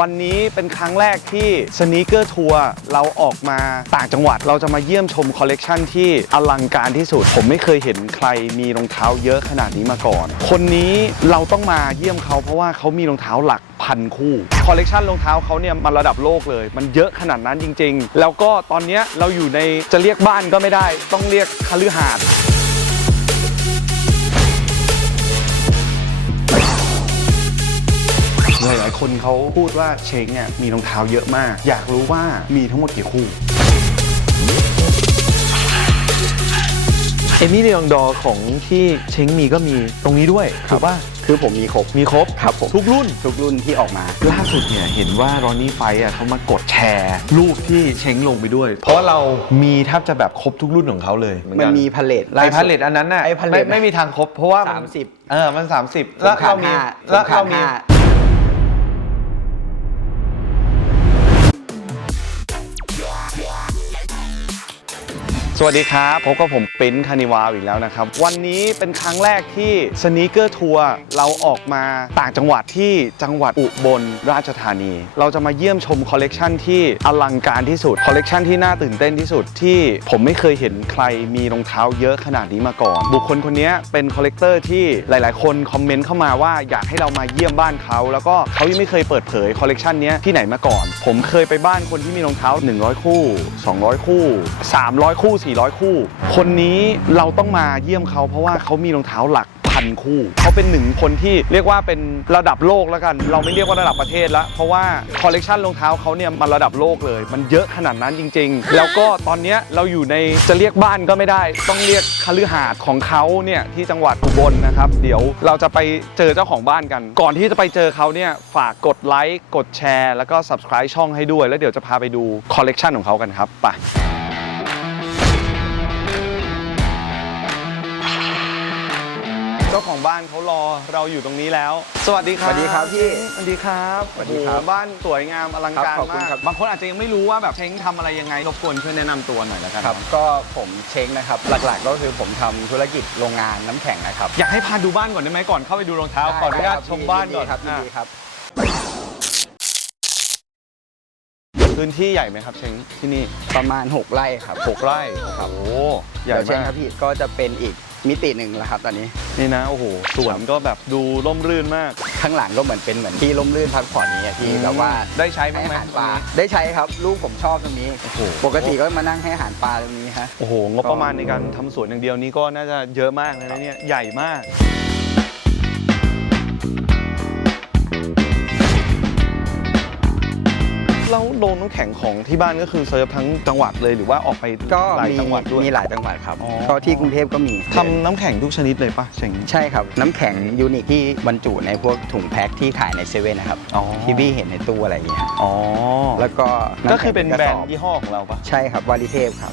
วันนี้เป็นครั้งแรกที่สนีกเกอร์ทัวร์เราออกมาต่างจังหวัดเราจะมาเยี่ยมชมคอลเลกชันที่อลังการที่สุดผมไม่เคยเห็นใครมีรองเท้าเยอะขนาดนี้มาก่อนคนนี้เราต้องมาเยี่ยมเขาเพราะว่าเขามีรองเท้าหลักพันคู่คอลเลกชันรองเท้าเขาเนี่ยมันระดับโลกเลยมันเยอะขนาดนั้นจริงๆแล้วก็ตอนนี้เราอยู่ในจะเรียกบ้านก็ไม่ได้ต้องเรียกคฤหาสน์หลายๆคนเขาพูดว่าเช้งเนี่ยมีรองเท้าเยอะมากอยากรู้ว่ามีทั้งหมดกี่คู่เอมี่เรียงดอของที่เช้งมีก็มีตรงนี้ด้วยถูกป่ะคือผมมีครบครับผมทุกรุ่นที่ออกมาล่าสุดเนี่ยเห็นว่ารอนนี่ไฟเขามากดแชร์รูปที่เช้งลงไปด้วยเพราะว่าเรามีแทบจะแบบครบทุกรุ่นของเขาเลยมันมีพาเลตไอพาเลตอันนั้นน่ะไม่มีทางครบเพราะว่า30มัน30แล้วเรามีสวัสดีครับพบกับผมปิ๊นคานิวาอีกแล้วนะครับวันนี้เป็นครั้งแรกที่สนีกเกอร์ทัวร์เราออกมาต่างจังหวัดที่จังหวัดอุบลราชธานีเราจะมาเยี่ยมชมคอลเลกชันที่อลังการที่สุดคอลเลกชันที่น่าตื่นเต้นที่สุดที่ผมไม่เคยเห็นใครมีรองเท้าเยอะขนาดนี้มาก่อนบุคคลคนนี้เป็นคอลเลกเตอร์ที่หลายๆคนคอมเมนต์เข้ามาว่าอยากให้เรามาเยี่ยมบ้านเขาแล้วก็เขายังไม่เคยเปิดเผยคอลเลกชันนี้ที่ไหนมาก่อนผมเคยไปบ้านคนที่มีรองเท้า100คู่200คู่300คู่400คู่คนนี้เราต้องมาเยี่ยมเขาเพราะว่าเขามีรองเท้าหลักพันคู่เขาเป็นหนึ่งคนที่เรียกว่าเป็นระดับโลกแล้วกันเราไม่เรียกว่าระดับประเทศแล้วเพราะว่าคอลเลกชันรองเท้าเขาเนี่ยมันระดับโลกเลยมันเยอะขนาดนั้นจริงๆแล้วก็ตอนนี้เราอยู่ในจะเรียกบ้านก็ไม่ได้ต้องเรียกคฤหาสน์ของเขาเนี่ยที่จังหวัดอุบลนะครับเดี๋ยวเราจะไปเจอเจ้าของบ้านกันก่อนที่จะไปเจอเขาเนี่ยฝากกดไลค์กดแชร์แล้วก็ Subscribe ช่องให้ด้วยแล้วเดี๋ยวจะพาไปดูคอลเลกชันของเขากันครับไปเจ้าของบ้านเขารอเราอยู่ตรงนี้แล้วสวัสดีครับสวัสดีครับพี่สวัสดีครับสวัสดีครับบ้านสวยงามอลังการมาก บบางคนอาจจะยังไม่รู้ว่าแบบเช้งทำอะไรยังไงรบกวนช่วยแนะนำตัวหน่อยแล้วกันครับก็ผมเช้งนะครับหลักๆก็คือผมทำธุรกิจโรงงานน้ำแข็งนะครับอยากให้พาดูบ้านก่อนได้ไหมก่อนเข้าไปดูรองเท้าขออนุญาตชมบ้านก่อนครับดีครับพื้นที่ใหญ่ไหมครับเช้งที่นี่ประมาณ6 ไร่ครับ6 ไร่ครับโอ้ใหญ่มากครับพี่ก็จะเป็นอีกมิติหนึ่งแล้วครับตอนนี้นี่นะโอ้โหสวนก็แบบดูร่มรื่นมากข้างหลังก็เหมือนที่ร่มรื่นพักผ่อนนี้ที่แบบว่าได้ใช้ไหมอาหารปลาได้ใช้ครับลูกผมชอบตรงนี้ปกติก็มานั่งให้อาหารปลาตรงนี้ฮะโอ้โหงบประมาณในการทำสวนอย่างเดียวนี้ก็น่าจะเยอะมากเลยนะเนี่ยใหญ่มากแล้วโรงน้ำแข็งของที่บ้านก็คือเซิร์ฟทั้งจังหวัดเลยหรือว่าออกไปหลายจังหวัดด้วยมีหลายจังหวัดครับก็ที่กรุงเทพก็มีทำน้ำแข็งทุกชนิดเลยป่ะเช้งใช่ครับน้ำแข็งยูนิคที่บรรจุในพวกถุงแพ็คที่ขายในเซเว่นนะครับที่พี่เห็นในตู้อะไรอย่างเงี้ยแล้วก็คือเป็นแบรนด์ยี่ห้อของเราป่ะใช่ครับวาริเทพครับ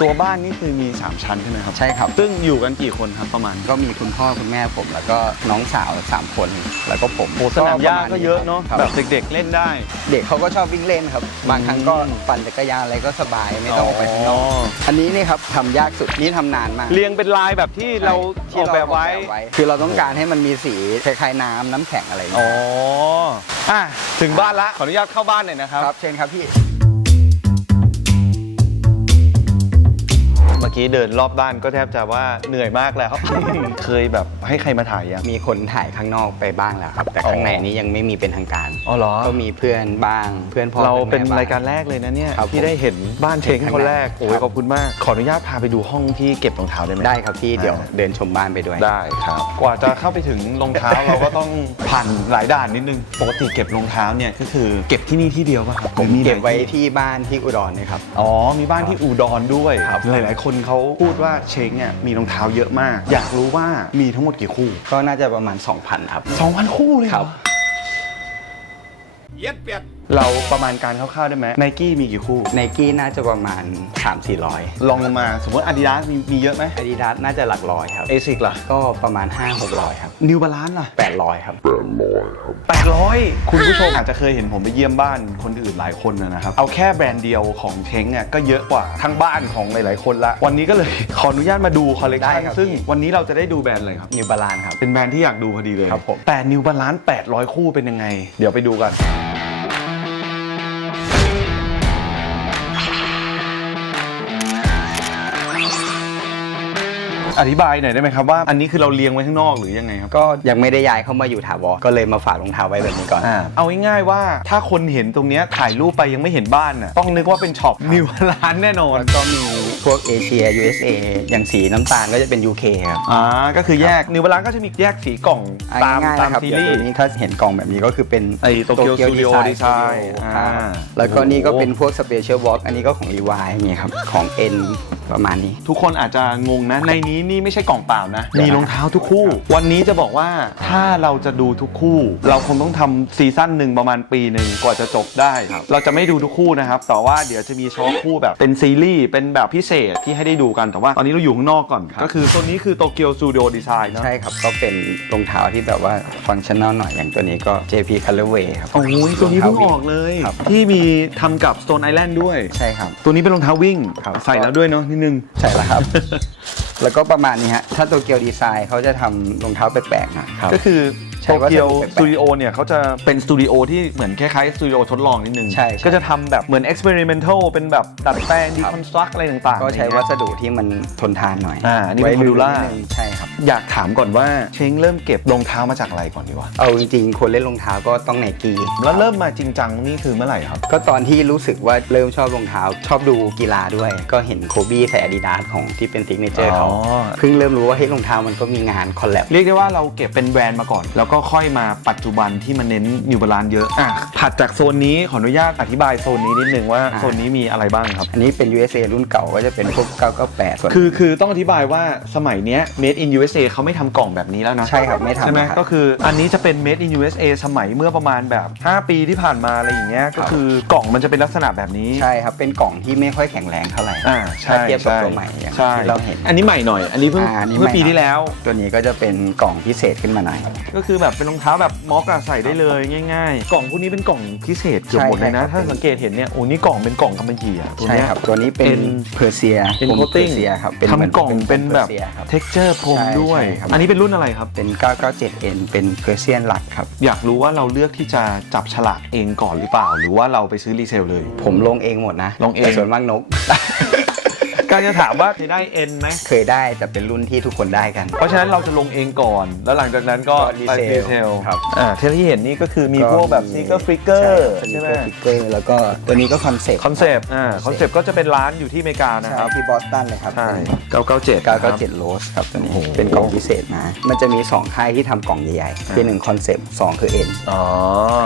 ตัวบ้านนี่คือมี3ชั้นใช่ไหมครับใช่ครับซึ่งอยู่กันกี่คนครับประมาณก็มีคุณพ่อคุณแม่ผมแล้วก็น้องสาว3 คนแล้วก็ผมสนามหญ้าก็เยอะเนาะแบบเด็กๆเล่นได้เด็กเขาก็ชอบวิ่งเล่นครับบางครั้งก็ปั่นจักรยานอะไรก็สบายไม่ต้องออกไปข้างนอกอันนี้นี่ครับทำยากสุดนี่ทำนานมากเรียงเป็นลายแบบที่เราออกแบบไว้คือเราต้องการให้มันมีสีคล้ายๆน้ำแข็งอะไรอย่างเงี้ยถึงบ้านละขออนุญาตเข้าบ้านหน่อยนะครับครับเชิญครับพี่เมื่อกี้เดินรอบบ้านก็แทบจะว่าเหนื่อยมากแล้ว เคยแบบให้ใครมาถ่ายยังมีคนถ่ายข้างนอกไปบ้างแล้วครับแต่ข้างในนี้ยังไม่มีเป็นทางการเหรอก็มีเพื่อนบ้างเพื่อนพ่อเราเป็นรายการแรกเลยนะเนี่ยที่ได้เห็นบ้านเช้งคนแรกโอ้ยขอบคุณมากขออนุญาตพาไปดูห้องที่เก็บรองเท้าได้ไหมได้ครับพี่เดี๋ยวเดินชมบ้านไปด้วยได้ครับกว่าจะเข้าไปถึงรองเท้าเราก็ต้องผ่านหลายด่านนิดนึงปกติเก็บรองเท้าเนี่ยก็คือเก็บที่นี่ที่เดียวป่ะครับผมเก็บไว้ที่บ้านที่อุดรนะครับมีบ้านที่อุดรด้วยหลายๆคนเขาพูดว่าเช้งเนี่ยมีรองเท้าเยอะมากอยากรู้ว่ามีทั้งหมดกี่คู่ก็น่าจะประมาณ 2,000 ครับ 2,000 คู่เลยครับเย็ดเปียดเราประมาณการคร่าวๆได้ไหมไนกี้มีกี่คู่ไนกี้น่าจะประมาณ 300-400ลองลงมาสมมติ Adidas มีเยอะไหม Adidas น่าจะหลักร้อยครับ ASICS ล่ะก็ประมาณ 500-600 ครับ New Balance ล่ะ800 ครับ800คุณผู้ชมอาจจะเคยเห็นผมไปเยี่ยมบ้านคนอื่นหลายคนนะครับเอาแค่แบรนด์เดียวของเช้งก็เยอะกว่าทั้งบ้านของหลายๆคนละวันนี้ก็เลยขออนุญาตมาดูคอลเลกชันซึ่งวันนี้เราจะได้ดูแบรนด์อะไรครับ New Balance ครับเป็นแบรนด์ที่อยากดูพอดีเลยครับผมแต่ New Balance 800 คู่เป็นยังไงเดี๋ยวไปดูกัน อธิบายหน่อยได้ไหมครับว่าอันนี้คือเราเลี้ยงไว้ข้างนอกหรือยังไงครับ ก็ยังไม่ได้ย้ายเข้ามาอยู่ถาวรก็เลยมาฝากรองเท้าไว้แบบนี้ก่อน เอาง่ายๆว่าถ้าคนเห็นตรงเนี้ยถ่ายรูปไปยังไม่เห็นบ้านน่ะต้องนึกว่าเป็นช็อปนิวร้านแน่นอน แล้วก็มีพวกเอเชีย USA อย่างสีน้ำตาลก็จะเป็น UK ครับ ก็คือแยกนิวบาลานก็จะมีแยกสีกล่องตาม ง่ายๆนะครับ ซี อย่าง รี ตัว ส์ นี้ถ้าเห็นกล่องแบบนี้ก็คือเป็น ไอ้ Tokyo Studio Design แล้วก็นี่ก็เป็นพวก Special Box อันนี้ก็ของ Levi นี่ครับของ N ประมาณนี้ ทุกคนอาจจะงงนะในนี้นี่ไม่ใช่กล่องเปล่านะมีรองเท้าทุกคู่ วันนี้จะบอกว่าถ้าเราจะดูทุกคู่ เราคงต้องทำซีซั่นหนึ่งประมาณปีหนึ่งกว่าจะจบได้เราจะไม่ดูทุกคู่นะครับแต่ว่าเดี๋ยวจะมีเฉพาะคู่แบบเป็นซีรีส์เป็นแบบพิเศษที่ให้ได้ดูกันแต่ว่าตอนนี้เราอยู่ข้างนอกก่อนก็คือตัวนี้คือ Tokyo Studio Design เนอะ ใช่ครับก็เป็นรองเท้าที่แบบว่าฟังชั่นแนลหน่อยอย่างตัวนี้ก็ JP Colorway ครับ โอ้ยตัวนี้เพิ่งออกเลย ครับ ที่มีทำกับ Stone Island ด้วย ใช่ครับ ตัวนี้เป็นรองเท้าวิ่ง ครับ ใส่แล้วด้วยเนาะนิดนึง ใช่แล้วครับ แล้วก็ประมาณนี้ฮะถ้าโตเกียวดีไซน์เขาจะทำรองเท้าแปลกๆนะครับ ก็คือ ใช่ โต ว่า เกียว จะดูแปลกๆ สตูดิโอเนี่ยเขาจะเป็นสตูดิโอที่เหมือนคล้ายๆสตูดิโอทดลองนิดนึง ใช่ ก็จะทำแบบเหมือน experimental เป็นแบบดัดแปลง deconstruct อะไรต่างๆ ก็ใช้ อะไร วั เงี้ย สดุที่มันทนทานหน่อย นี่เป็น ไว้ modular นิดนึงใช่ครับ อยากถามก่อนว่าเช้งเริ่มเก็บรองเท้ามาจากอะไรก่อนดีวะ เอาจริงๆ คนเล่นรองเท้าก็ต้องไนกี้ แล้วเริ่มมาจริงจังนี่คือเมื่อไหร่ครับ ก็ตอนที่รู้สึกว่าเริ่มชอบรองเท้า ชอบดูกีฬาด้วย ก็เห็นโคบี้ใส่อาดิดาสของที่เป็นซิกเนเจอร์เขา อ๋อ เพิ่งเริ่มรู้ว่าเฮ้ยรองเท้ามันก็มีงานคอลแลบ เรียกได้ว่าเราเก็บเป็นแบรนด์มาก่อน แล้วก็ค่อยมาปัจจุบันที่มันเน้นนิวบาลานเยอะถัดจากโซนนี้ขออนุญาตอธิบายโซนนี้นิดนึงว่าโซนนี้มีอะไรบ้างครับ อันนี้เป็น USA รุ่นเก่าก็จะเป็นพวก 998 ส่วน คือต้องอธิบายว่าสมัยเนี้ย Made in USA เขาไม่ทำกล่องแบบนี้แล้วนะ ใช่ครับไม่ทำ ใช่ไหม ครับ ก็คืออันนี้จะเป็น Made in USA สมัยเมื่อประมาณแบบ 5 ปีที่ผ่านมาอะไรอย่างเงี้ยก็คือกล่องมันจะเป็นลักษณะแบบนี้ ใช่ครับ เป็นกล่องที่ไม่ค่อยแข็งแรงเท่าไหร่ ใช่ ถ้าเทียบกับตัวใหม่อย่าง ใช่ ที่เราเห็น อันนี้ใหม่หน่อย อันนี้เพิ่ง อันนี้ เมื่อ ใหม่ ปีที่แล้ว ตัวนี้ก็จะเป็นกล่องพิเศษขึ้นมาหน่อย ก็คือแบบเป็นรองเท้าแบบม็อกใส่ได้เลยง่ายๆ กล่องพวกนี้เป็นกล่องพิเศษเกือบหมดเลยนะ ใช่ครับ ถ้าสังเกตเห็นเนี่ยโอ้นี่กล่องเป็นกล่องกำมะหยี่อะตัว ใช่ เนี้ย ครับ ตัวนี้เป็นเพอร์เซีย เป็น ผม coating เพอร์เซียครับเป็น ทำกล่องเป็นแบบ Persia ครับ texture พรม ใช่ ด้วย ใช่ครับ อันนี้เป็นรุ่นอะไรครับ เป็น 997N เป็นเพอร์เซียนหลักครับ อยากรู้ว่าเราเลือกที่จะจับฉลากเองก่อนหรือเปล่า หรือว่าเราไปซื้อรีเซลเลย ผมลงเองหมดนะ ลงเอง แต่ส่วนมากนก การจะถามว่าเคยได้เอ็นไหม เคยได้แต่เป็นรุ่นที่ทุกคนได้กัน เพราะฉะนั้นเราจะลงเองก่อน แล้วหลังจากนั้นก็ ก็รี ไป เซล รีเซล ครับ ที่เห็นนี่ก็คือมีพวกแบบสนิเกอร์ฟลิกเกอ ใช่ ร์ สนิ ใช่ เก ไหม อร์ฟิกเกอร์แล้วก็ตัวนี้ก็คอนเซ็ปต์ คอนเซปต์คอนเซปต์ก็จะเป็นร้านอยู่ที่อเมริกานะครับ ที่บอสตันเลยครับ ใช่997 997โรสครับตัวนี้ โอ้โห เป็นกล่องพิเศษนะมันจะมี 2 ค่ายที่ทำกล่องใหญ่ๆคือ1คอนเซ็ปต์2คือ N อ๋อ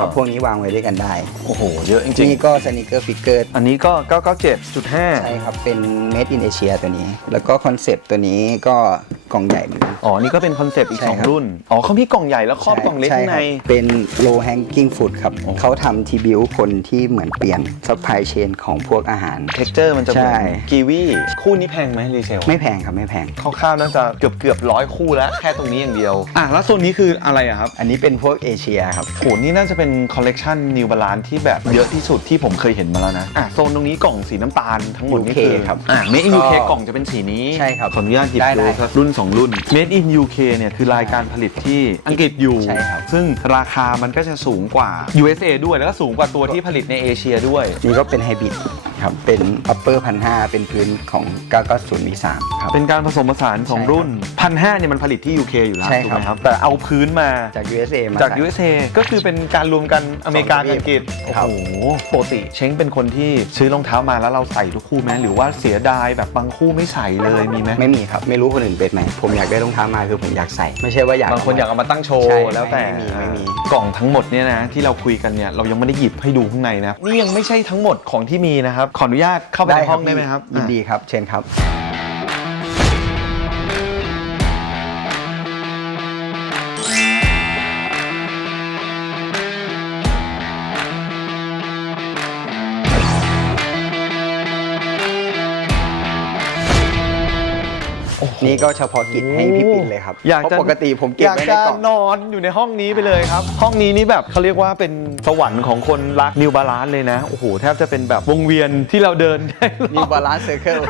ครับพวกนี้วางไว้ด้วยกันได้ โอ้โห เยอะจริง นี่ก็สนิเกอร์ฟิกเกอร์ ๆ อันนี้ก็ 997.5 ใช่ครับ เป็น made in Asia ตัวนี้ แล้วก็คอนเซปต์ตัวนี้ก็กล่องใหญ่เหมือนกัน อ๋อ นี่ก็เป็นคอนเซปต์อีก ใช่ครับ 2 รุ่น อ๋อเขามีกล่องใหญ่แล้วครอบกล่องเล็ก ใช่ ข้าง ค ใน รับเป็น low hanging fruit ครับเขาทำทีบิวคนที่เหมือนเปลี่ยน supply chain ของพวกอาหาร เท็กเจอร์มันจะเหมือน ใช่ กีวีคู่นี้แพงไหมรีเซล ไม่แพงครับไม่แพง คร่าวๆน่าจะเกือบ100 คู่แล้ว แค่ตรงนี้อย่างเดียว แล้วโซนนี้คืออะไรอะครับ อันนี้เป็นพวกเอเชียครับ โหนี่น่าจะเป็นคอลเลกชันนิวบาลานที่แบบเยอะที่สุดที่ผมเคยเห็นมาแล้วนะโซนตรงนี้กล่องสีน้ำตาลทั้งหมดนี่คือ UK ครับ Made in ก็ UK กล่องจะเป็นสีนี้ ใช่ครับ ขออนุญาตหยิบ ได้ ดู ได้ สักรุ่น 2 รุ่น Made in UK เนี่ยคือรายการผลิตที่อังกฤษอยู่ ใช่ครับ ซึ่งราคามันก็จะสูงกว่า USA ด้วยแล้วก็สูงกว่าตัวที่ผลิตในเอเชียด้วย นี่ก็เป็นไฮบริดครับ เป็น upper 1,500เป็นพื้นของ 990 V3 ครับ เป็นการผสมผสานของ ใช่ครับ รุ่น 1,500เนี่ยมันผลิตที่ UK อยู่แล้ว ใช่ ถูก ครับ ไหมครับ แต่เอาพื้นมา จาก USA มา จาก ใส่ USA ก็คือเป็นการรวมกันอเมริกากับอังกฤษ โอ้ ครับ โหปกติเช้งเป็นคนที่ซื้อรองเท้ามาแล้วเราใส่ทุกคู่ไหมหรือว่าเสียดายแบบบางคู่ไม่ใส่เลยมีไหม ไม่มีครับ ไม่รู้คนอื่นเป็นไหม ผมอยากได้รองเท้ามาคือผมอยากใส่ ไม่ใช่ว่าอยาก บางคนอยากเอามาตั้งโชว์ ใช่ แล้วแต่ ไม่มี กล่องทั้งหมดเนี่ยนะที่เราคุยกันเนี่ยเรายังไม่ได้หยิบให้ดูข้างในนะนี่ยังไม่ใช่ทั้งหมดของที่มีนะครับขออนุญาตเข้าไปในห้องได้ไหมครับ ยินดีครับ เชิญครับ นี่ก็เฉพาะกิจให้พี่ปิ่นเลยครับ อยาก เพ จะ ราะปกติผมเก็บ อยาก ไว้ใน จะ กล่อง นอนอยู่ในห้องนี้ไปเลยครับ ห้องนี้นี่แบบเขาเรียกว่าเป็นสวรรค์ของคนรักนิวบาลานซ์เลยนะโอ้โหแทบจะเป็นแบบวงเวียนที่เราเดินได้ New Balance Circle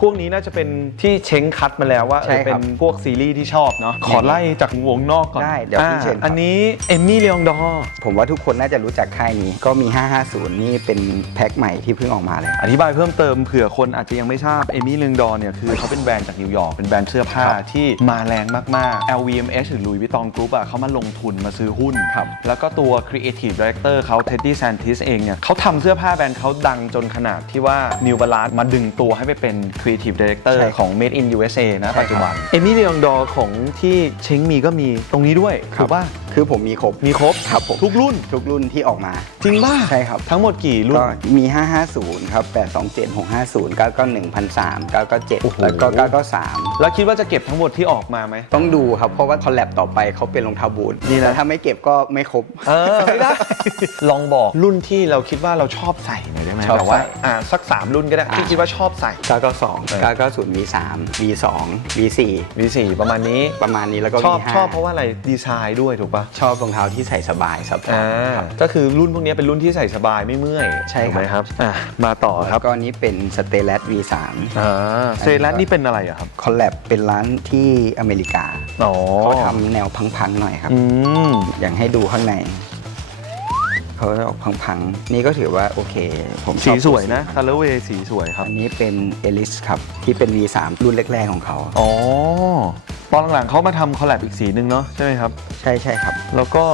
พวกนี้น่าจะเป็นที่เช้งคัดมาแล้วว่า ใช่ครับ เป็นพวกซีรีส์ที่ชอบเนาะขอไล่จากวงนอกก่อน ได้เดี๋ยวพี่เชิญครับ อันนี้เอมมี่เลียงดอ ผมว่าทุกคนน่าจะรู้จักค่ายนี้ก็มี 550 นี่เป็นแพ็คใหม่ที่เพิ่งออกมาเลย อธิบายเพิ่มเติมเผื่อคนอาจจะยังไม่ทราบเอมี่เลียงดอเนี่ยคือเขาเป็นแบรนด์จากนิวยอร์กเป็นแบรนด์เสื้อผ้าที่มาแรงมากๆ LVMH หรือ Louis Vuitton Group อ่ะเขามาลงทุนมาซื้อหุ้น ครับ แล้วก็ตัว Creative Director เขา Teddy Santis เองเนี่ยเขาทำเสื้อผ้าแบรนด์เขาดังจนขนาดที่ว่า New Balance มาดึงตัวให้ไปเป็น Creative Director ใช่ครับ ของ Made in USA นะ ใช่ครับ ปัจจุบันเอมี่เลียงดอของที่เช้งมีก็มีตรงนี้ด้วยถูกป่ะ คือผมมีครบ มีครบ ครับผม ทุกรุ่น ทุกรุ่นที่ออกมา จริงป่ะ ใช่ครับ ทั้งหมดกี่รุ่น ก็มี 550 ครับ 827 650 991 1,300 โอ้โห 997 แล้วก็ 993 แล้วคิดว่าจะเก็บทั้งหมดที่ออกมาไหม ต้องดูครับ เพราะว่าคอลแลบต่อไปเขาเป็นรองเท้าบูท นี่นะ แต่ถ้าไม่เก็บก็ไม่ครบ ไม่ได้ ลองบอกรุ่นที่เราคิดว่าเราชอบใส่หน่อยได้ไหม ชอบ แบบว่า ใส่ สัก 3 รุ่นก็ได้ที่คิดว่าชอบใส่ 992 990 V3 V2 V4 V4 ประมาณนี้ ประมาณนี้แล้วก็ ชอบ V5 ชอบเพราะว่าอะไรดีไซน์ด้วยถูกปะ ชอบรองเท้าที่ใส่สบายครับ ก็คือรุ่นพวกนี้เป็นรุ่นที่ใส่สบายไม่เมื่อย ใช่ ถูกไหม ค ค รั รับ บมาต่อค แล้ รับ วก็นี้เป็นสเตเลต V3 เซรัสนี่เป็นอะไรอะครับ คอลแลบเป็นร้านที่อเมริกา อ๋อ เขาทำแนวพังๆหน่อยครับ อืม อย่างให้ดูข้างในเขาจะออกพังๆ นี่ก็ถือว่าโอเค ผมช สี อบ สวยนะคัลเลอร์เวย์สีสวยครับ อันนี้เป็นเอลิสครับ ที่เป็น V3 รุ่นแรกๆของเขา อ๋อตอนหลังๆเขามาทำคอลแลบอีกสีหนึ่งเนาะใช่ไหมครับ ใช่ครับ แล้วก็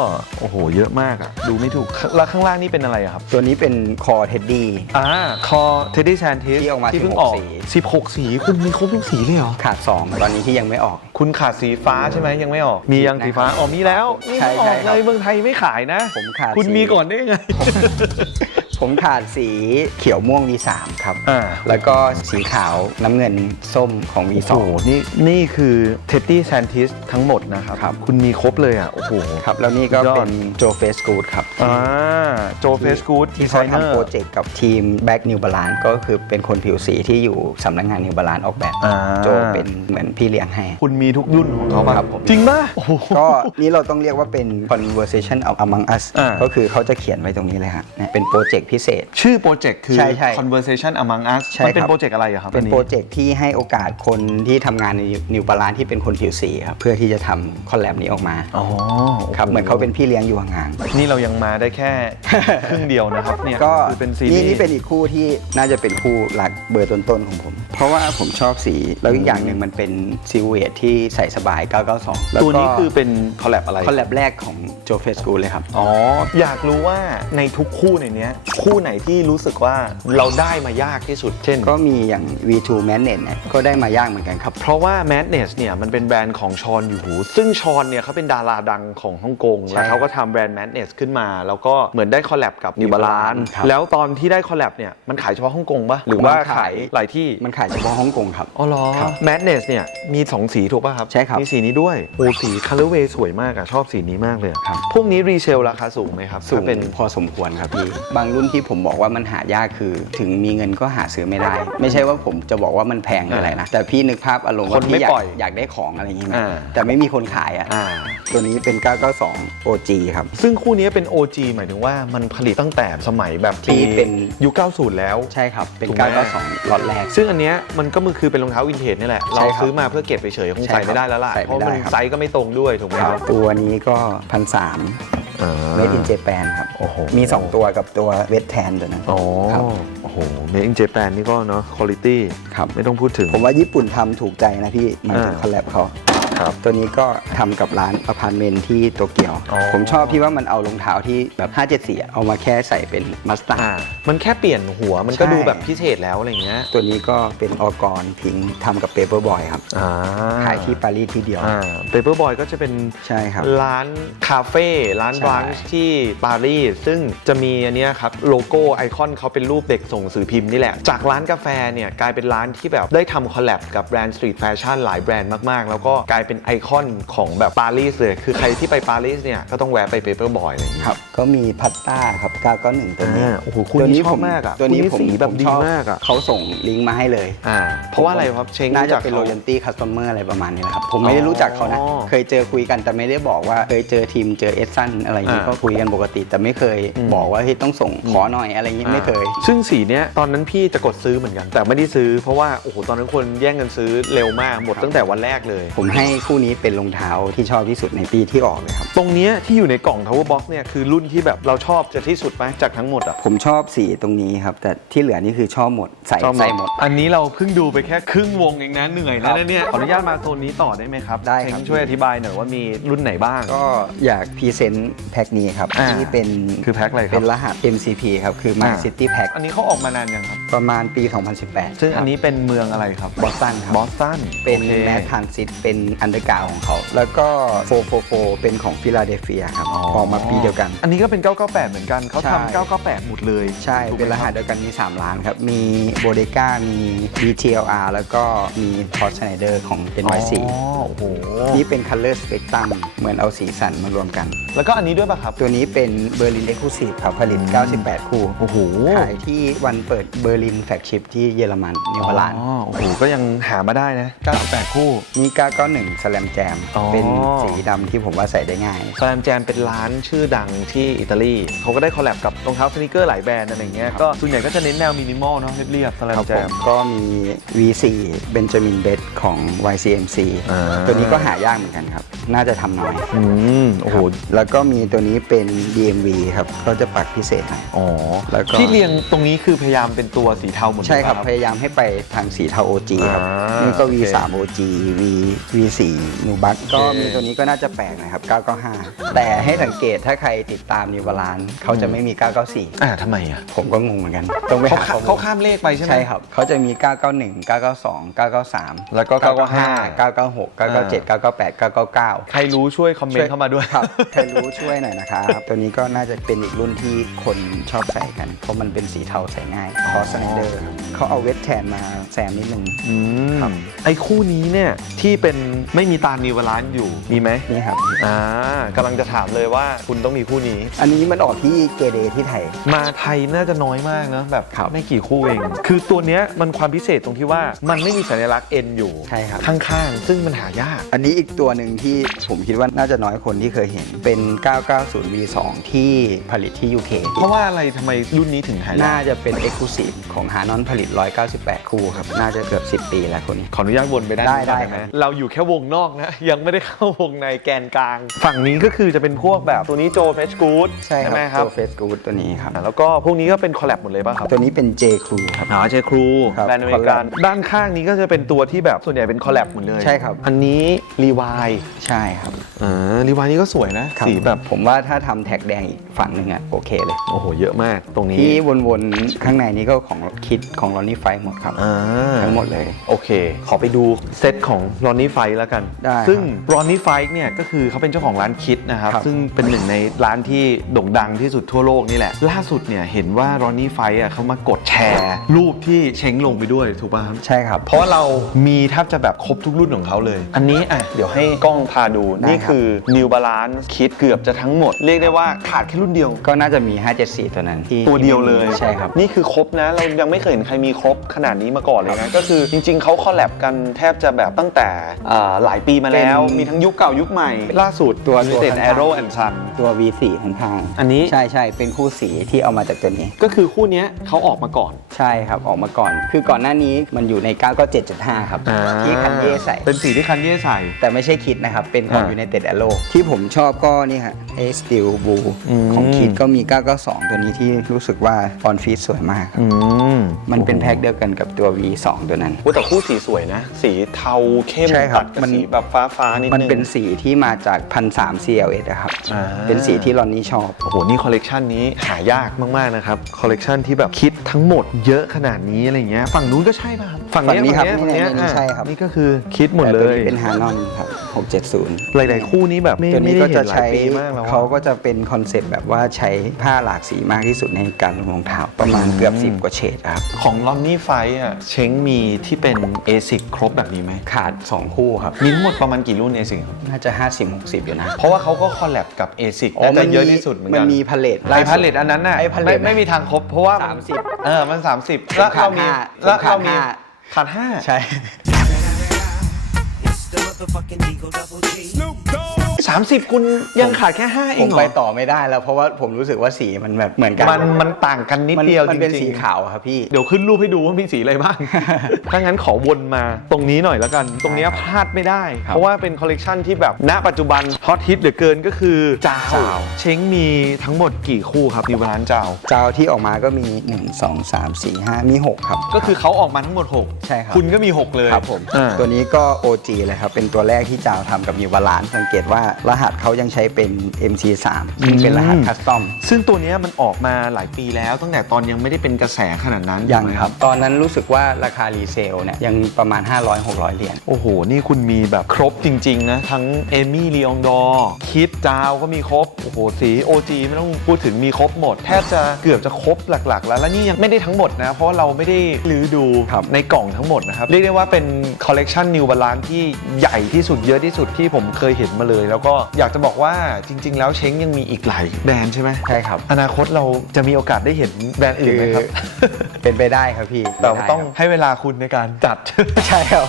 โอ้โหเยอะมากอะดูไม่ถูกแล้วข้างล่างนี่เป็นอะไรอะครับ ตัวนี้เป็นคอเท็ดดี้ คอเทดดี้แซนทิส ที่ออกมา เพิ่งออก 16 16 สีคุณมีครบทุกสีเลยเหรอ ขาด 2 ตอนนี้ที่ยังไม่ออก คุณขาดสีฟ้าใช่ไหมยังไม่ออก มียังสีฟ้าอ๋อมีแล้วนี่ ใช่ เพิ่งออก ใช่ครับ เลยเมืองไทยไม่ขายนะ ผมขาด คุณ สี มีก่อนได้ยังไง ผมขาดสีเขียวม่วง V3 ครับ แล้วก็สีขาวน้ำเงินส้มของ โอ้ V2 โหนี่คือเทดดี้แซนทิสทั้งหมดนะครับ ครับ คุณมีครบเลยอ่ะโอ้โห ครับ แล้วนี่ก็ ยอด เป็นโจเฟสกูดครับ โจเฟสกูดดี ที่ ไซ เขา เนอร์ ทำโปรเจกต์กับทีม Back New Balance ก็คือเป็นคนผิวสีที่อยู่สำนักงาน New Balance ออกแบบ โจเป็นเหมือนพี่เลี้ยงให้ คุณมีทุกรุ่นของเขาป่ะ ครับผม จริงป่ะโอ้โห ก็นี่เราต้องเรียกว่าเป็น conversation among us ก็คือเขาจะเขียนไว้ตรงนี้เลยฮะเนี่ยเป็นโปรเจกต์พิเศษ ชื่อโปรเจกต์คือ ใช่ใช่ Conversation Among Us ใช่ มันเป็น ครับ โปรเจกต์อะไรอะครับ เป็น อั โปรเจกต์ที่ให้โอกาสคนที่ทำงานใน New Balance ที่เป็นคนผิวสีครับเพื่อที่จะทำคอลแลบนี้ออกมา อ๋อ ครับเหมือนเขาเป็นพี่เลี้ยงอยู่ห่าง นี่เรายังมาได้แค่ ครึ่งเดียวนะครับเนี่ย ๆก็ คือเป็นซีรีส์ นี่เป็นอีกคู่ที่น่าจะเป็นคู่รักเบอร์ต้นๆของผม เพราะว่าผมชอบสีแล้วอีกอย่างหนึ่งมันเป็นซิลูเอทที่ใส่สบาย 992 แล้ว ตัว ก็ นี้คือเป็นคอลแลบอะไร คอลแลบแรกของโจเฟสกูเลยครับ อ๋อ อยากรู้ว่าในทุกคู่ในเนี้ยคู่ไหนที่รู้สึกว่าเราได้มายากที่สุด เช่น ก็มีอย่าง V2 Madness เนี่ยก็ได้มายากเหมือนกันครับ เพราะว่า Madness เนี่ยมันเป็นแบรนด์ของชอนอยู่หูซึ่งชอนเนี่ยเขาเป็นดาราดังของฮ่องกง ใช่ แล้วเขาก็ทำแบรนด์ Madness ขึ้นมา แล้วก็เหมือนได้คอลแลบกับ New Balance ครับ แล้วตอนที่ได้คอลแลบเนี่ยมันขายเฉพาะฮ่องกงปะหรือว่าขายหลายที่ มันขายเฉพาะฮ่องกงครับ อ๋อเหรอ ครับ Madness เนี่ยมี 2 สีถูกป่ะครับ ใช่ครับ มีสีนี้ด้วยโอ้สีคัลเลอร์เวย์สวยมากอะชอบสีนี้มากเลยอะ ครับ พวกนี้รีเซลราคาสูงไหมครับ สูง ถ้าเป็น พอสมควรครับพี่ บางรุ่นที่ผมบอกว่ามันหายากคือ ถึงมีเงินก็หาซื้อไม่ได้ ไม่ใช่ว่าผมจะบอกว่ามันแพงหรืออะไรนะ แต่พี่นึกภาพอารมณ์ คน ว่า ไม่ พี่อยา ป ก ล่อย อยากได้ของอะไรอย่างงี้ไหม อ่า แต่ไม่มีคนขายอ่ะ อ่า ตัวนี้เป็น 992 OG ครับ ซึ่งคู่นี้เป็น OG หมายถึงว่ามันผลิตตั้งแต่สมัยแบบ ที่เป็น ยุค 90 แล้ว ใช่ครับ เป็น ถูกไหม 992ล็อตแรก ซึ่งอันเนี้ยมันก็คือเป็นรองเท้าวินเทจนี่แหละ ใช่ เรา ครับ ซื้อมาเพื่อเก็บไปเฉยๆคง ใช่ ใส่ ครับ ไม่ได้แล้วล่ะ ใส่ เพ ไม่ ราะ ได้ มัน ครับ ไซส์ก็ไม่ตรงด้วยถูกไหมครับ ตัวนี้ก็1,300 เมดอินเจแปนครับ โอ้โห มี 2 ตัวกับตัวเวทแทนตัวนั้น อ๋อ ครับ โอ้โห Made in Japan นี่ก็เนาะคุณภาพ ครับ ไม่ต้องพูดถึง ผมว่าญี่ปุ่นทำถูกใจนะพี่หมายถึงคอลแลบเขา ครับ ตัวนี้ก็ทำกับร้านอพาร์ตเมนต์ที่โตเกียว อ๋อ ผมชอบที่ว่ามันเอารองเท้าที่แบบ574อะเอามาแค่ใส่เป็นมัสตาร์ด มันแค่เปลี่ยนหัวมันก็ ใช่ ดูแบบพิเศษแล้วอะไรเงี้ย ตัวนี้ก็เป็นออกรพิงค์ทำกับเปเปอร์บอยครับ ขายที่ปารีสที่เดียว เปเปอร์บอยก็จะเป็น ใช่ครับ ร้านคาเฟ่ร้าน ใช่ บรันช์ที่ปารีสซึ่งจะมีอันเนี้ยครับโลโก้ไอคอนเขาเป็นรูปเด็กส่งสื่อพิมพ์นี่แหละ จากร้านกาแฟเนี่ยกลายเป็นร้านที่แบบได้ทำคอลแลบกับแบรนด์สตรีทแฟชั่นหลายแบรนด์มากๆ แล้วก็กลาย เป็นไอคอนของแบบปารีสเลยคือใครที่ไปปารีสเนี่ยก็ต้องแวะไปเปเปอร์บอยอะไรอย่างเงี้ย ครับก็มีพัตต้าครับ991ตัวนี้ โอ้โหคู่นี้ชอบมากอ่ะ ตัวนี้ คู่ ผม สีแบบ ผม ดี ชอบ มากอ่ะ เขาส่งลิงก์มาให้เลย เพราะว่าอะไรครับเชง น่า รู้ จะ จัก เป็น เขา loyalty customer อะไรประมาณนี้แหละครับ ผมไม่ได้รู้จักเขานะ อ๋อ เคยเจอคุยกันแต่ไม่ได้บอกว่าเคยเจอทีมเจอเอสซันอะไรอย่างนี้ก็คุยกันปกติ แต่ไม่เคยบอกว่าเฮ้ยต้องส่งขอหน่อยอะไรอย่างนี้ไม่เคย ซึ่งสีเนี้ยตอนนั้นพี่จะกดซื้อเหมือนกัน แต่ไม่ได้ซื้อเพราะว่าโอ้โหตอนนั้นคนแย่งกันซื้อเร็วมากหมดตั้งแต่วันแรกเลย ผมให้คู่นี้เป็นรองเท้าที่ชอบที่สุดในปีที่ออกเลยครับ ตรงเนี้ยที่อยู่ในกล่อง Tower Box เนี่ยคือรุ่นที่แบบเราชอบจะที่สุดไหมจากทั้งหมดอ่ะ ผมชอบสีตรงนี้ครับแต่ที่เหลือนี่คือชอบหมดใส่หมด อันนี้เราเพิ่งดูไปแค่ครึ่งวงเองนะเหนื่อยแล้วนะเนี่ยขออนุญาตมาโซนนี้ต่อได้ไหมครับ ได้ครับ เช้งช่วยอธิบายหน่อยว่ามีรุ่นไหนบ้าง ก็อยากพรีเซนต์แพ็คนี้ครับ อ่า ที่เป็น คือแพ็คอะไรครับ เป็นรหัส MCP ครับคือ My City Pack อันนี้เขาออกมานานยังครับ ประมาณปี 2018 ซึ่งอันนี้เป็นเมืองอะไรครับ บอสตันครับ บอสตัน เป็น โอค แมททรานซิตเป็นอันเดอร์กราวของเขา แล้วก็ 444 เป็นของฟิลาเดลเฟียครับออกมาปีเดียวกัน อันนี้ก็เป็น 998 เหมือนกันเขา ใช่ ทำ998 หมดเลย ใช่ ถูกไหม เป็นรหัสเดียวกันมี 3 ร้านครับ มีโบเดก้ามี BTLR แล้วก็มีพอร์ชไนเดอร์ของ NYC อ๋อโอ้โห นี่เป็น Color Spectrum เหมือนเอาสีสันมารวมกัน แล้วก็อันนี้ด้วยป่ะครับ ตัวนี้เป็นเบอร์ลิน Exclusive ครับ ผลิต 98 คู่ โอ้โห ขายที่วันเปิดเบอร์ลินแฟกชิปที่เยอรมันนิวฮอลแลนด์ อ๋อโอ้โหก็ยังหามาได้นะ 98 คู่ นี่991 Slam Jam อ๋อ เป็นสีดำที่ผมว่าใส่ได้ง่าย สแลมแจมเป็นร้านชื่อดังที่อิตาลีเขาก็ได้คอลแลบกับรองเท้าสนิเกอร์หลายแบรนด์อะไรอย่างเงี้ยก็ส่วนใหญ่ก็จะเน้นแนวมินิมอลเนาะเรียบๆสแลม ครับ แจ ผม มก็มี V4 Benjamin Bed ของ YCMC อ่า ตัวนี้ก็หายากเหมือนกันครับ น่าจะทำน้อย โอ้โห แล้วก็มีตัวนี้เป็น DMV ครับก็จะปักพิเศษหน่อย อ๋อ แล้วก็ ที่เรียงตรงนี้คือพยายามเป็นตัวสีเทาหมดเลย ใช่ครับ ป่ะ พยายามให้ไปทางสีเทา OG ครับ อ่า นี่ก็ โอเค V3 OG V4 New Buck ก็มีตัวนี้ก็น่าจะแปลกนะครับ 995 แต่ให้สังเกตถ้าใครติดตาม New Balance เขาจะไม่มี 994 ทำไมอ่ะ ผมก็งงเหมือนกัน ต้องไปหาข้อมูล เขาข้ามเลขไปใช่ไหม ใช่ครับ เขาจะมี 991 992 993 แล้วก็ 995 996 997 998 999 ใครรู้ช่วยคอมเมนต์เข้ามาด้วย ครับ ใครรู้ช่วยหน่อยนะครับ ตัวนี้ก็น่าจะเป็นอีกรุ่นที่คนชอบใส่กัน เพราะมันเป็นสีเทาใส่ง่ายคอสไนเดอร์เขาเอาเวทแทนมาแซมนิดนึง ครับ ไอ้คู่นี้เนี่ยที่เป็นไม่มีตานิวบาลานซ์อยู่มีไหม นี่ครับ กำลังจะถามเลยว่าคุณต้องมีคู่นี้ อันนี้มันออกที่เกเดที่ไทย มาไทยน่าจะน้อยมากนะแบบ ครับ ไม่กี่คู่เอง คือตัวเนี้ยมันความพิเศษตรงที่ว่ามันไม่มีสัญลักษณ์ N อยู่ ใช่ครับ ข้างๆ ซึ่งมันหายาก อันนี้อีกตัวหนึ่งที่ผมคิดว่าน่าจะน้อยคนที่เคยเห็น เป็น 990 V2 ที่ผลิตที่ UK เพราะว่าอะไรทำไมรุ่นนี้ถึงหายา น่าก จะเป็น Exclusive ของฮานอนผลิต 198 คู่ครับ น่าจะเกือบ 10 ปีแล้วคนนี้ ขออนุญาตวนไปด้านนี้ ได้ ก่อน ได้ หมเราอยู่แค่วงนอกนะ ยังไม่ได้เข้าวงในแกนกลาง ฝั่งนี้ก็คือจะเป็นพวกแบบตัวนี้โจเฟชกูด ใช่ครับ ไหมครับ ตัวเฟสกูดตัวนี้ครับ แล้วก็พวกนี้ก็เป็นคอลแลบหมดเลยป่ะครับ ตัวนี้เป็น J Crew ครับ เจครู ครับ แบรนด์อเมริกัน collab ด้านข้างนี้ก็จะเป็นตัวที่แบบส่วนใหญ่เป็นคอลแลบหมดเลย ใช่ครับ อันนี้รีวาย ใช่ครับ รีวายนี่ก็สวยนะ ครับ สีแบบ ผมว่าถ้าทำแท็กแดงอีกฝั่งหนึ่งอ่ะโอเคเลย โอ้โหเยอะมากตรงนี้ ที่วนๆ ข้างในนี้ก็ของคิดของลอนนี่ไฟหมดครับ ทั้งหมดเลย โอเค ขอไปดูเซตของรอนนี่ไฟแล้วกัน ได้ครับ ซึ่งรอนนี่ไฟเนี่ยก็คือเขาเป็นเจ้าของร้านคิดนะครับ ครับ ซึ่งเป็นหนึ่งในร้านที่โด่งดังที่สุดทั่วโลกนี่แหละ ล่าสุดเนี่ยเห็นว่ารอนนี่ไฟเขามากดแชร์รูปที่เช้งลงไปด้วยถูกป่ะครับ ใช่ครับ เพราะว่าเรามีแทบจะแบบครบทุกรุ่นของเขาเลย อันนี้เดี๋ยวให้กล้องพาดู ได้ นี่ ครับ คือ New Balance คิดเกือบจะทั้งหมด เรียกได้ว่าขาดแค่รุ่นเดียว ก็น่าจะมี 574 ตัวนั้นที่ ตัวเดียวเลย ใช่ครับ นี่คือครบนะ เรายังไม่เคยเห็นใครมีครบขนาดนี้มาก่อนเลยนะ ก็คือจริงๆเขาคอลแลบกันแทบจะแบบตั้งแต่หลายปีมาแล้ว มีทั้งยุคเก่ายุคใหม่ ล่าสุดตัว Limited Aero and Sun ตัว V4 ข้างๆ อันนี้ ใช่เป็นคู่สีที่เอามาจากตัวนี้ ก็คือคู่เนี้ยเขาออกมาก่อน ใช่ครับ ออกมาก่อน คือก่อนหน้านี้มันอยู่ใน 997.5 ครับ ที่คันเย่ใส่ เป็นสีที่คันเย่ใส่ แต่ไม่ใช่คิดนะครับ เป็นของ United Arrow ที่ผมชอบก็นี่ฮะ Steel Blue ของคิดก็มี 992 ตัวนี้ที่รู้สึกว่าออนฟีดสวยมากครับมันเป็นแพ็คเดียวกันกับตัว V2 ตัวนั้น แต่คู่สีสวยนะ สีเทาเข้ม ใช่ครับ ตัดกับ มัน สีแบบฟ้านิดนึง มันเป็นสีที่มาจาก 1,300 CLS นะครับ เป็นสีที่ลอนนี่ชอบ โอ้โห นี่คอลเลกชันนี้หายากมากๆนะครับ คอลเลกชันที่แบบคิดทั้งหมด เยอะขนาดนี้อะไรเงี้ยฝั่งนู้นก็ใช่ป่ะครับฝั่ง ฝั่งนี้ครับ ฝั่ง นี่ เนี้ย นี่ใช่ครับ นี่ก็คือคิดหมดเล แต่ตัวย นี้เป็นฮานอนครับ670 หลายๆคู่นี้แบบไม่ ตัว ไม่ นี้ ได้ ก็ เห็ จะ นหลาย ใช้ ปีมากแล้วอะ เขาก็จะเป็นคอนเซ็ปต์แบบว่าใช้ผ้าหลากสีมากที่สุดในการลงรองเท้าประมาณเกือบ10 กว่าเฉดครับ ของลอนนี่ไฟอ่ะเช้งมีที่เป็น ASIC ครบแบบนี้ไหม ขาด 2 คู่ครับ มีทั้งหมดประมาณกี่รุ่น ASIC ครับ น่าจะ 50-60 อยู่นะ เพราะว่าเขาก็คอลแลบกับ ASIC น่าจะเยอะที่สุดเหมือน มั กัน น มีพาเลต ไอ้พาเลตอันนั้นน่ะ ไอ้พาเลต ไม่มีทางครบ เพราะว่า 30 มัน 30 แล้วเรามี ผมขาด แล้วเรามี ห้า ขาด ใช่ 30 คุณยังขาดแค่ 5 เอ ผ ง ม เหร ไป อ ต่อไม่ได้แล้วเพราะว่าผมรู้สึกว่าสีมันแบบเหมือนกัน มันต่างกันนิดเดียว มั จ นเป็น ริ สี ง ขาวครับพี่ ๆเดี๋ยวขึ้นรูปให้ดูว่ามีสีอะไรบ้าง ถ้างั้นขอวนมาตรงนี้หน่อยแล้วกัน ตรงเนี้ยพลาดไม่ได้ ครับ เพราะว่าเป็นคอลเลกชันที่แบบณปัจจุบันฮอตฮิตเหลือเกินก็คือจาว จาว เช้งมีทั้งหมดกี่คู่ครับนิวบาลานซ์จาว เจ้าที่ออกมาก็มี 1 2 3 4 5 มี 6 ครับ ก็คือเขาออกมาทั้งหมด 6 ใช่ครับ คุณก็มี 6 เลย ครับผม อ่า ตัวนี้ก็ OG เลยครับ เป็นตัวแรกที่จาวทำกับ New Balance สังเกตว่ารหัสเขายังใช้เป็น MC3 ซึ่งเป็นรหัสคัสตอม ซึ่งตัวเนี้ยมันออกมาหลายปีแล้วตั้งแต่ตอนยังไม่ได้เป็นกระแสขนาดนั้น ยัง ถูกไหม ครับ ตอนนั้นรู้สึกว่าราคารีเซลเนี่ยยังประมาณ 500-600 เหรียญ โอ้โห นี่คุณมีแบบครบจริง ๆ นะ ทั้งเอมี่ลีองดอร์คิดจาวก็มีครบ โอ้โห สี OG ไม่ต้องพูดถึงมีครบหมด แทบจะเกือบจะครบหลัก ๆ แล้ว และนี่ยังไม่ได้ทั้งหมดนะ เพราะว่าเราไม่ได้ลื้อดู ครับ ในกล่องทั้งหมดนะครับ เรียกได้ว่าเป็นคอลเลกชันนิวบาลานซ์ที่ใหญ่ที่สุดเยอะที่สุดที่ผมเคยเห็นมาเลย แล้วก็อยากจะบอกว่าจริง ๆ แล้วเช้งยังมีอีกหลายแบรนด์ใช่ไหม ใช่ครับ อนาคตเราจะมีโอกาสได้เห็นแบรนด์อื่นไหมครับ เป็นไปได้ครับพี่ แต่ว่าต้องให้เวลาคุณในการจัด ใช่ครับ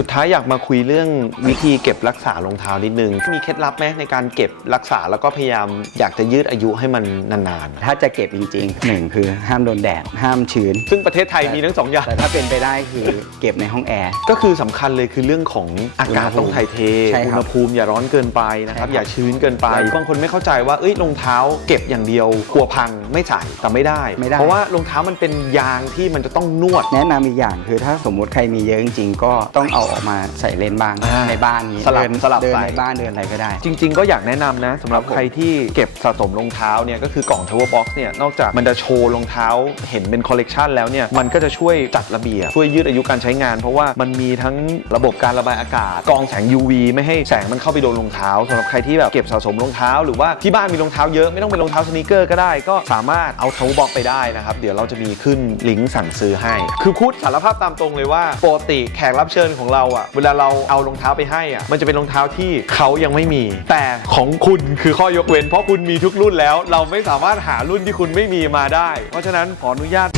สุดท้ายอยากมาคุยเรื่องวิธีเก็บรักษารองเท้านิดนึง มีเคล็ดลับไหมในการเก็บรักษาแล้วก็พยายามอยากจะยืดอายุให้มันนาน ถ้าจะเก็บจริงๆ 1 คือห้ามโดนแดด ห้ามชื้น ๆ ซึ่งประเทศไทยมีทั้งสองอย่าง แต่ถ้าเป็นไปได้คือเก็บในห้องแอร์ ก็คือสำคัญเลยคือเรื่องของอากาศต้องถ่ายเท ใช่ครับ อุณหภูมิอย่าร้อนเกินไปนะครับ ใช่ครับ อย่าชื้นเกินไป บางคนไม่เข้าใจว่าเอ้ยรองเท้าเก็บอย่างเดียวกลัวพังไม่ใส่แต่ไม่ได้ เพราะว่ารองเท้ามันเป็นยางที่มันจะต้องนวด แนะนำอีกอย่างคือถ้าสมมุติใครมีเยอะจริงๆ ก็ต้องเอาออกมาใส่เลนบ้าง อ่า ในบ้านนี้ สลับ เดิน สลับ เดิน ใส่ ในบ้านเดินอะไรก็ได้ จริงๆ ก็อยากแนะนำนะสำหรับ ครับผม ใครที่เก็บสะสมรองเท้าเนี่ยก็คือกล่อง Tower Box เนี่ยนอกจากมันจะโชว์รองเท้าเห็นเป็นคอลเลกชันแล้วเนี่ยมันก็จะช่วยจัดระเบียบช่วยยืดอายุการใช้งาน เพราะว่ามันมีทั้งระบบการระบายอากาศกรองแสง UV ไม่ให้แสงมันเข้าไปโดนรองเท้าสำหรับใครที่แบบเก็บสะสมรองเท้าหรือว่าที่บ้านมีรองเท้าเยอะไม่ต้องเป็นรองเท้าสนีกเกอร์ก็ได้ก็สามารถเอา Tower Box ไปได้นะครับเดี๋ยวเราจะมีขึ้นลิงก์สั่งซื้อให้คือพูดสารภาพตามตรงเลยว่าปกติแขกรับเชิญของเราอ่ะเวลาเราเอารองเท้าไปให้อ่ะมันจะเป็นรองเท้าที่เขายังไม่มี แต่ของคุณคือข้อยกเว้นเพราะคุณมีทุกรุ่นแล้ว เราไม่สามารถหารุ่นที่คุณไม่มีมาได้ เพราะฉะนั้นขออนุญาต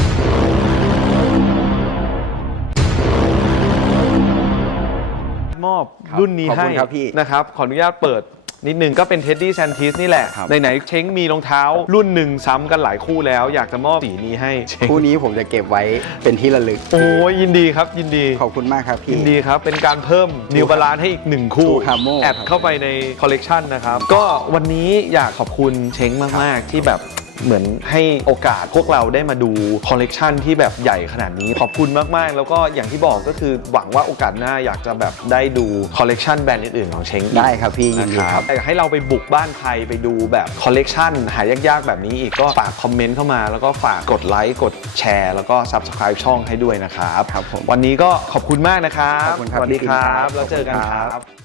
มอบรุ่นนี้ ขอบคุ ให้ ณครับพี่ นะครับขออนุญาตเปิดนิดนึงก็เป็น Teddy Santis นี่แหละ ครับ ไหนๆเช้งมีรองเท้ารุ่นหนึ่งซ้ำกันหลายคู่แล้ว อยากจะมอบสีนี้ให้เช้ง คู่นี้ผมจะเก็บไว้เป็นที่ระลึก โอ้ยยินดีครับยินดี ขอบคุณมากครับพี่ ยินดีครับ เป็นการเพิ่มนิวบาลานซ์ให้อีก1 คู่ True Camo แอดเข้าไปในคอลเลกชันนะครับ ก็วันนี้อยากขอบคุณเช้งมาก ๆ ที่แบบเหมือนให้โอกาสพวกเราได้มาดูคอลเลกชันที่แบบใหญ่ขนาดนี้ ขอบคุณมาก ๆ แล้วก็อย่างที่บอกก็คือหวังว่าโอกาสหน้าอยากจะแบบได้ดูคอลเลกชันแบรนด์อื่น ๆ ของเช้งอีก ได้ครับพี่ยินดี นะครับ อยากให้เราไปบุกบ้านใครไปดูแบบคอลเลกชันหายาก ๆ แบบนี้อีกก็ฝากคอมเมนต์เข้ามาแล้วก็ฝากกดไลค์กดแชร์แล้วก็ Subscribe ช่องให้ด้วยนะครับ ครับผม วันนี้ก็ขอบคุณมากนะครับ ขอบคุณครับ สวัสดี พี่ ค ปิ๊ รั นครับ บ แล้วเจอกัน ขอบคุณ ค ครั รับ บ